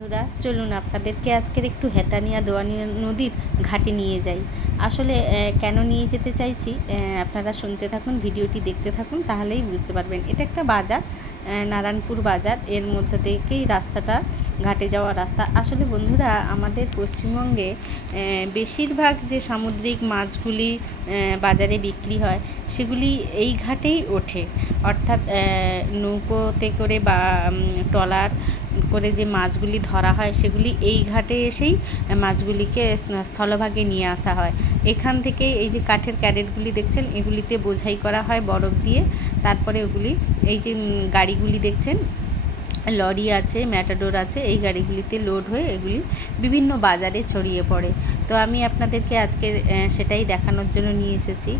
বন্ধুরা, চলুন আপনাদেরকে আজকের একটু হেতানিয়া দোয়ানিয়া নদীর ঘাটে নিয়ে যাই। আসলে কেন নিয়ে যেতে চাইছি? আপনারা শুনতে থাকুন, ভিডিওটি দেখতে থাকুন, তাহলেই বুঝতে পারবেন। এটা একটা বাজার নারায়ণপুর বাজার। এর মধ্যে থেকেই রাস্তাটা ঘাটে যাওয়ার রাস্তা। আসলে বন্ধুরা, আমাদের পশ্চিমবঙ্গে বেশিরভাগ যে সামুদ্রিক মাছগুলি বাজারে বিক্রি হয়, সেগুলি এই ঘাটেই ওঠে। অর্থাৎ নৌকোতে করে বা ট্রলার করে যে মাছগুলি ধরা হয়, সেগুলি এই ঘাটে এসেই মাছগুলিকে স্থলভাগে নিয়ে আসা হয়। এখান থেকে এই যে কাঠের ক্যারেটগুলি দেখছেন, এগুলিতে বোঝাই করা হয় বরফ দিয়ে। তারপরে ওগুলি, এই যে গাড়িগুলি দেখছেন লরি আছে ম্যাটাডোর আছে, এই গাড়িগুলিতে লোড হয়ে এগুলি বিভিন্ন বাজারে ছড়িয়ে পড়ে। তো আমি আপনাদেরকে আজকে সেটাই দেখানোর জন্য নিয়ে এসেছি।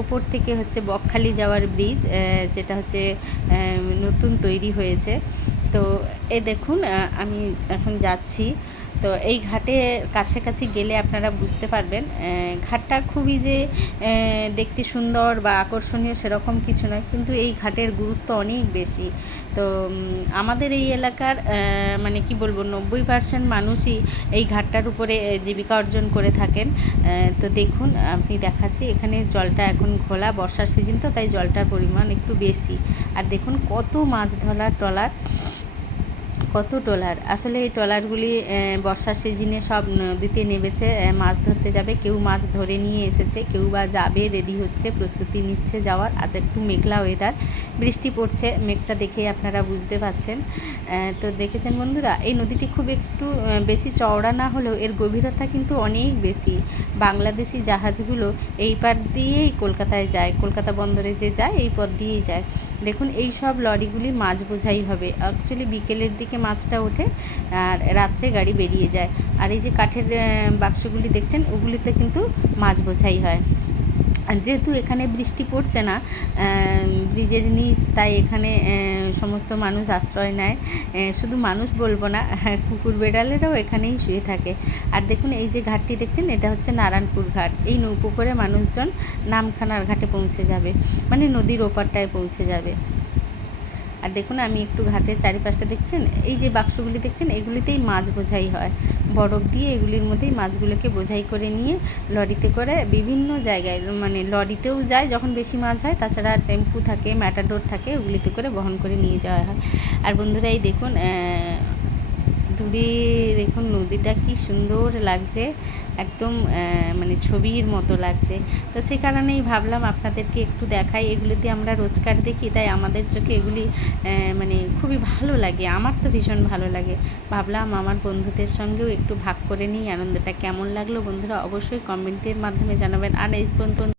ওপর থেকে হচ্ছে বকখালি যাওয়ার ব্রিজ যেটা হচ্ছে নতুন তৈরি হয়েছে। তো এ দেখুন আমি এখন যাচ্ছি। তো এই ঘাটে কাছাকাছি গেলে আপনারা বুঝতে পারবেন ঘাটটা খুবই যে দেখতে সুন্দর বা আকর্ষণীয় সেরকম কিছু নয়, কিন্তু এই ঘাটের গুরুত্ব অনেক বেশি। তো আমাদের এই এলাকার মানে কি বলব, নব্বই পার্সেন্ট মানুষই এই ঘাটটার উপরে জীবিকা অর্জন করে থাকেন। তো দেখুন, আপনি দেখাচ্ছি, এখানে জলটা এখন ঘোলা, বর্ষার সিজন তো, তাই জলটার পরিমাণ একটু বেশি। আর দেখুন কত মাছ ধরার ট্রলার। কত ট্রলার? আসলে এই ট্রলারগুলি বর্ষার সিজনে সব নদীতে নেমেছে মাছ ধরতে যাবে। কেউ মাছ ধরে নিয়ে এসেছে, কেউ বা যাবে রেডি হচ্ছে, প্রস্তুতি নিচ্ছে যাওয়ার। আজ একটু মেঘলা ওয়েদার বৃষ্টি পড়ছে, মেঘটা দেখেই আপনারা বুঝতে পাচ্ছেন তো দেখেছেন বন্ধুরা, এই নদীটি খুব একটু বেশি চওড়া না হলেও এর গভীরতা কিন্তু অনেক বেশি। বাংলাদেশি জাহাজগুলো এই পার দিয়েই কলকাতায় যায়, কলকাতা বন্দরে যে যায়, এই পথ দিয়েই যায়। দেখুন, এই সব লরিগুলি মাছ বোঝাই হবে। অ্যাকচুয়ালি বিকেলের দিকে মাছটা ওঠে আর রাত্রে গাড়ি বেরিয়ে যায়। আর এই যে কাঠের বাক্সগুলি দেখছেন, ওগুলিতে কিন্তু মাছ বোঝাই হয়। আর যেহেতু এখানে বৃষ্টি পড়ছে না ব্রিজের নিচ, তাই এখানে সমস্ত মানুষ আশ্রয় নেয়। শুধু মানুষ বলব না, কুকুর বেড়ালেরাও এখানেই শুয়ে থাকে। আর দেখুন, এই যে ঘাটটি দেখছেন, এটা হচ্ছে নারায়ণপুর ঘাট। এই নৌকো করে মানুষজন নামখানার ঘাটে পৌঁছে যাবে মানে নদীর ওপারটায় পৌঁছে যাবে। আর দেখুন, আমি একটু ঘাটের চারিপাশটা দেখছেন? এই যে বাক্সগুলি দেখছেন, এগুলিতেই মাছ বোঝাই হয়। বরফ দিয়ে এগুলির মধ্যেই মাছগুলোকে বোঝাই করে নিয়ে লরিতে করে বিভিন্ন জায়গায় মানে লরিতেও যায় যখন বেশি মাছ হয়, তাছাড়া টেম্পু থাকে, ম্যাটাডোর থাকে ওগুলিতে করে বহন করে নিয়ে যাওয়া হয়। আর বন্ধুরা, এই দেখুন দূরে দেখুন নদীটা কি সুন্দর লাগছে, একদম মানে ছবির মতো লাগছে। তো সে কারণেই ভাবলাম আপনাদেরকে একটু দেখাই এগুলিতে আমরা রোজকার দেখি, তাই আমাদের চোখে এগুলি মানে খুবই ভালো লাগে, আমার তো ভীষণ ভালো লাগে। ভাবলাম আমার বন্ধুদের সঙ্গেও একটু ভাগ করে নিই, আনন্দটা কেমন লাগল বন্ধুরা অবশ্যই কমেন্টের মাধ্যমে জানাবেন। আর এই পর্যন্ত